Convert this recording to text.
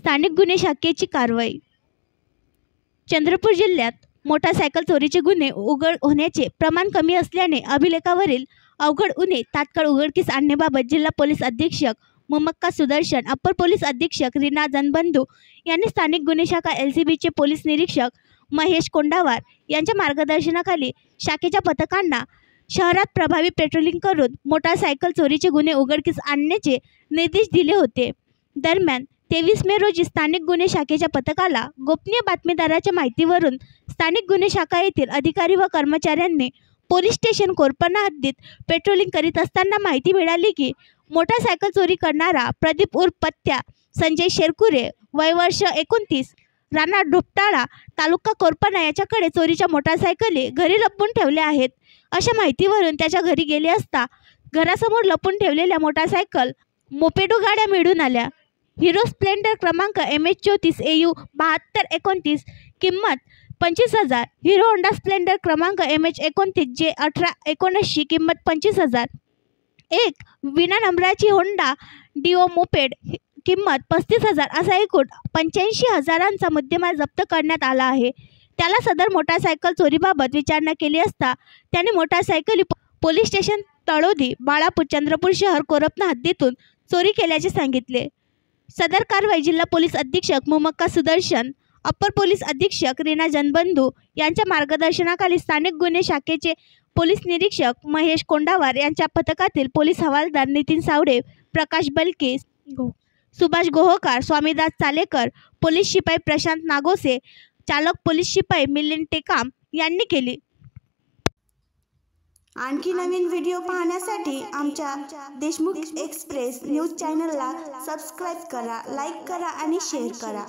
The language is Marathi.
स्थानिक गुन्हे शाखेची कारवाई। चंद्रपूर जिल्ह्यात मोटारसायकल चोरीचे गुन्हे उघड होण्याचे प्रमाण कमी असल्याने अभिलेखावरील अवघड गुन्हे तात्काळ उघडकीस आणण्याबाबत जिल्हा पोलीस अधीक्षक मुमक्का सुदर्शन, अप्पर पोलीस अधीक्षक रीना जनबंधू यांनी स्थानिक गुन्हे शाखा LCBचे पोलीस निरीक्षक महेश कोंडावार यांच्या मार्गदर्शनाखाली शाखेच्या पथकांना शहरात प्रभावी पेट्रोलिंग करून मोटारसायकल चोरीचे गुन्हे उघडकीस आणण्याचे निर्देश दिले होते। दरम्यान 23 मे रोजी स्थानिक गुन्हे शाखेच्या पथकाला गोपनीय बातमीदाराच्या माहितीवरून स्थानिक गुन्हे शाखा येथील अधिकारी व कर्मचाऱ्यांनी पोलीस स्टेशन कोरपणा हद्दीत पेट्रोलिंग करीत असताना माहिती मिळाली की मोटारसायकल चोरी करणारा प्रदीप उर्फ पत्त्या संजय शेरकुरे वय वर्ष 29 राणा ढोपटाळा तालुका कोरपणा याच्याकडे चोरीच्या मोटारसायकली घरी लपवून ठेवल्या आहेत। अशा माहितीवरून त्याच्या घरी गेले असता घरासमोर लपवून ठेवलेल्या मोटारसायकल मोपेडो गाड्या मिळून आल्या। हिरो स्प्लेंडर क्रमांक MH34 AU 7229 किंमत 25,000, हिरो होंडा स्प्लेंडर क्रमांक MH29 J1879 किंमत 25,000, एक विना नंबराची होंडा डिओ मोपेड किंमत 35,000 असा एकूण 85,000चा मुद्देमाल जप्त करण्यात आला आहे। त्याला सदर मोटारसायकल चोरीबाबत विचारणा केली असता त्याने मोटारसायकली पोलीस स्टेशन तळोदी, बाळापूर, चंद्रपूर शहर कोरपणा हद्दीतून चोरी केल्याचे सांगितले। सदर कारवाई जिल्हा पोलीस अधीक्षक मुमक्का सुदर्शन, अप्पर पोलीस अधीक्षक रीना जनबंधू यांच्या मार्गदर्शनाखाली स्थानिक गुन्हे शाखेचे पोलीस निरीक्षक महेश कोंडावार यांच्या पथकातील पोलीस हवालदार नितीन सावडे, प्रकाश बलके, सुभाष गोहोकार, स्वामीदास चालेकर, पोलीस शिपाई प्रशांत नागोसे, चालक पोलीस शिपाई मिलिंद टेकाम यांनी केली। आणखी नवीन व्हिडिओ पाहण्यासाठी आमच्या देशमुख एक्सप्रेस न्यूज चॅनलला सबस्क्राईब करा, लाईक करा आणि शेअर करा।